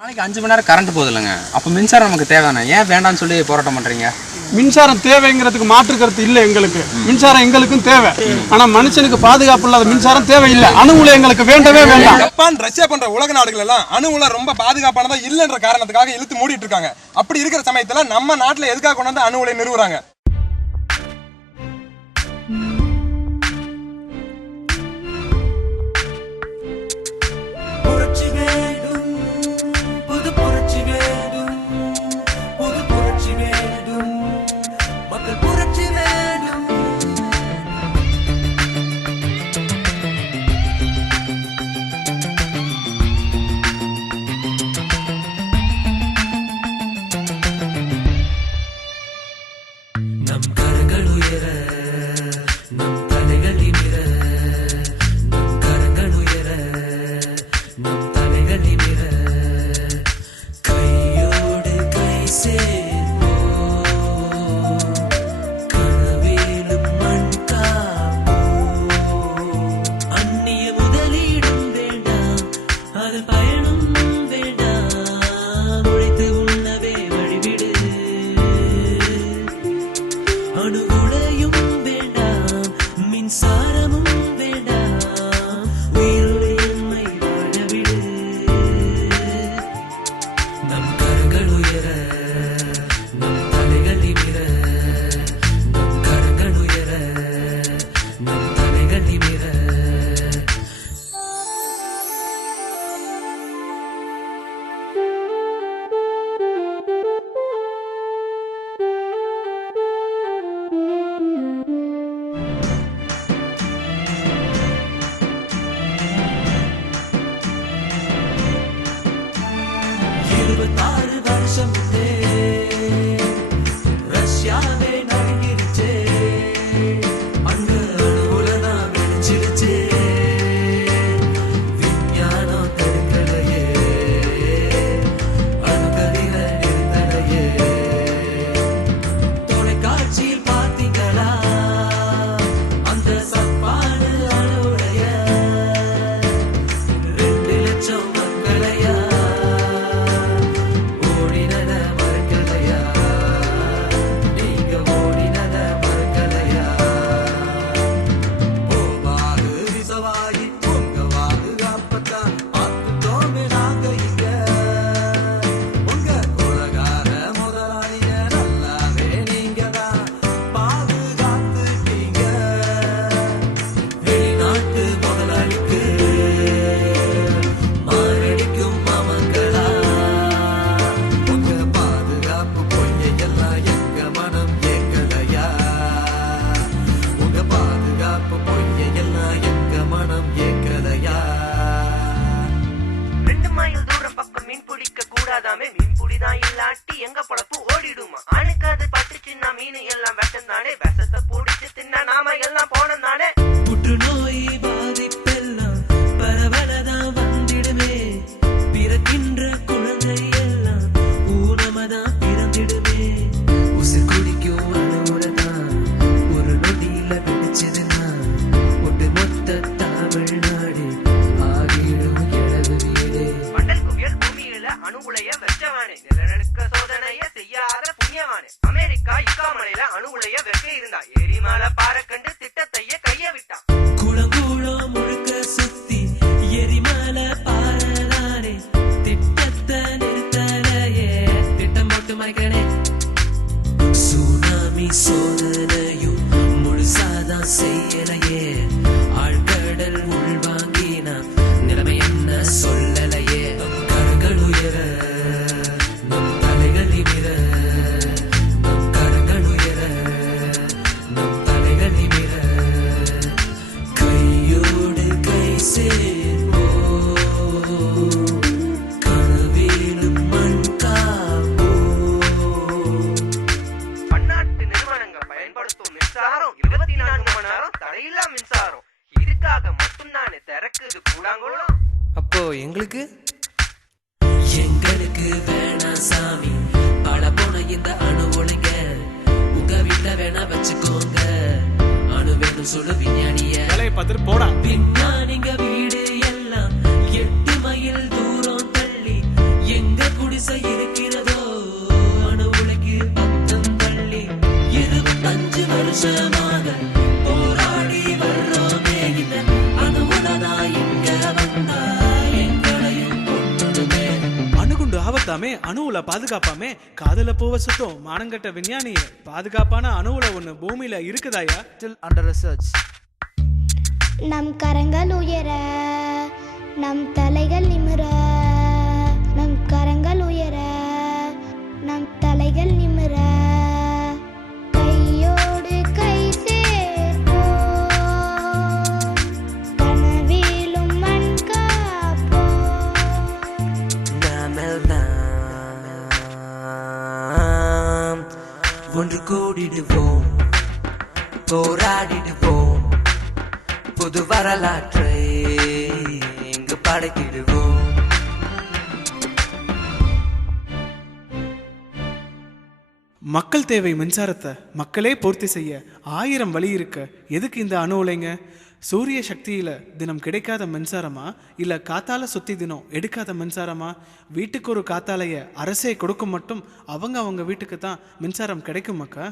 நாளைக்கு அஞ்சு மணி நேரம் கரண்ட் போகுது இல்லைங்க அப்போ மின்சாரம் நமக்கு தேவைதானே? ஏன் வேண்டாம்னு சொல்லி போராட்டம் பண்ணுறீங்க மின்சாரம் தேவைங்கிறதுக்கு மாற்று கருத்து இல்லை எங்களுக்கு. மின்சாரம் எங்களுக்கும் தேவை. ஆனா மனுஷனுக்கு பாதுகாப்பு இல்லாத மின்சாரம் தேவை இல்லை அணு உலை எங்களுக்கு வேண்டவே வேண்டாம். ஜப்பான் ரஷ்யா போன்ற உலக நாடுகள் எல்லாம் அணு உலை ரொம்ப பாதுகாப்பானதா இல்லைன்ற காரணத்துக்காக இழுத்து மூடிட்டு இருக்காங்க. அப்படி இருக்கிற சமயத்தில் நம்ம நாட்டில் எதுக்காக கொண்டு வந்து அணு உலை நிறுவுறாங்க? இருபத்தாறு வருஷம் Frescas திறக்குது கூடாங்குளம் அப்போ எங்களுக்கு? எங்களுக்கு வேணாம் சாமி. பல போன இந்த அணு ஒழுங்க. உங்க வீட்ட வேணா வச்சுக்கோங்க. அணு வேணும் சொல்லு விஞ்ஞானிய வேலையை பார்த்துட்டு போடா. விஞ்ஞானிங்க வீடு எல்லாம் எட்டு மைல் தூரம் தள்ளி. எங்க குடிசை இருக்கிறதோ அணு உலகில் பக்கம் தள்ளி. இருபத்தஞ்சு வருஷமாக ஆபத்தாமே அணுவுல பாதுகாப்பாமே. காதல பூவ சுத்தம் மானங்கட்ட விஞ்ஞானிய. பாதுகாப்பான அணுவுல ஒண்ணு பூமியில இருக்குதாயா? Still under research. நம் கரங்கள் உயர நம் தலைகள் நிமிர நம் கரங்கள் ஒன்று கூடிடுவோம். போராடிடுவோம். புது வரலாற்றை இங்கு படைத்திடுவோம். மக்கள் தேவை மின்சாரத்தை மக்களே பூர்த்தி செய்ய ஆயிரம் வழி இருக்க. எதுக்கு இந்த அணு உலைங்க? சூரிய சக்தியில் தினம் கிடைக்காத மின்சாரமா? இல்லை காத்தால சுத்தி தினம் எடுக்காத மின்சாரமா? வீட்டுக்கு ஒரு காத்தாலைய அரசே கொடுக்கும் மட்டும் அவங்க அவங்க வீட்டுக்கு தான் மின்சாரம் கிடைக்கும் மக்கா